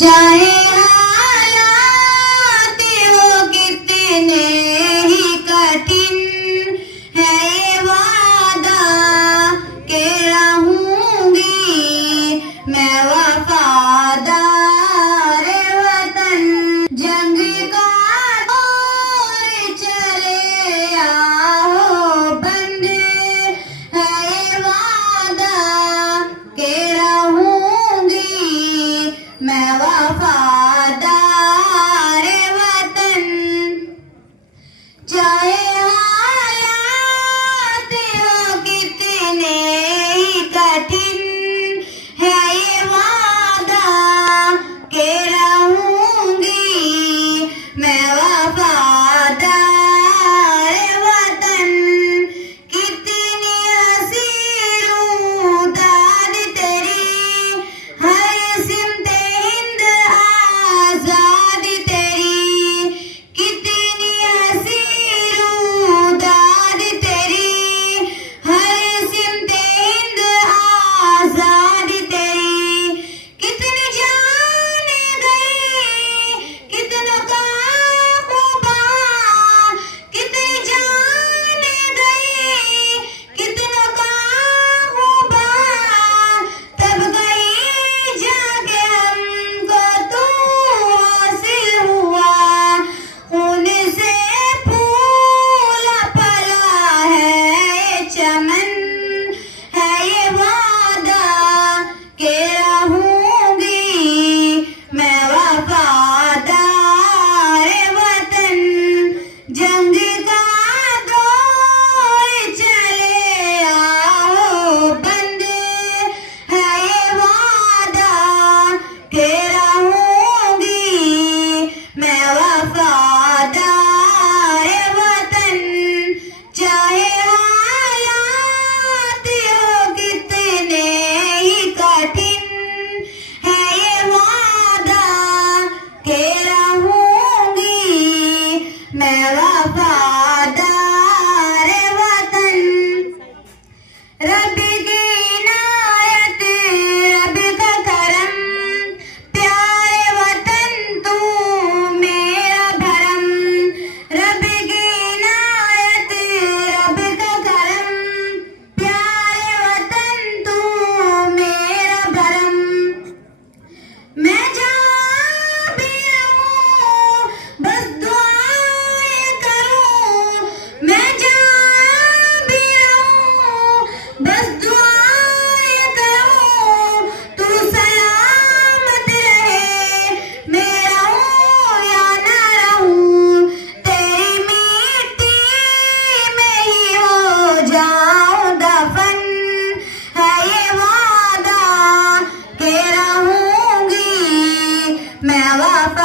चाहे हालात हो कितने ही कठिन, है ये वादा के रहूंगी मैं वफादार वतन। जंग का दौर चले आओ बंद, है ये वादा के रहूंगी मैं वफादार वतन। चाहे हालात हो कितने ही कठिन, है ये वादा के रहूंगी मैं वफादार वतन। कितनी हसी रूदाद तेरी, हर सिमते हिंद आजाद तेरी। कितनी हसी रूदाद तेरी, हर सिमते हिंद आजाद तेरी। कितनी जाने गई कितनों का खुबा, कितनी जाने गई कितनों का खुबा। तब गई जाके हमको तू हासिल हुआ, खून से फूला फला है ये चमन। है ये वादा के रहूंगी मैं वफादार वतन। जंग का दौर चले आओ बंद, है ये वादा के रहूंगी मैं वफादार वतन। चाहे हालात हो कितने ही कठिन, है ये वादा के रहूंगी मैं वफादार वतन। रब की इनायत रब का करम, प्यारे वतन तू मेरा भरम। रब की इनायत रब का करम, प्यारे वतन तू मेरा भरम। मैं जहाँ भी रहूं बस दुआएं करूं, मैं जहाँ भी रहूं बस दुआएं करूं। तू सलामत रहे मैं रहूं या ना रहूं, तेरी मिट्टी में ही हो जाऊं दफन। है ये वादा के रहूंगी मैं वफा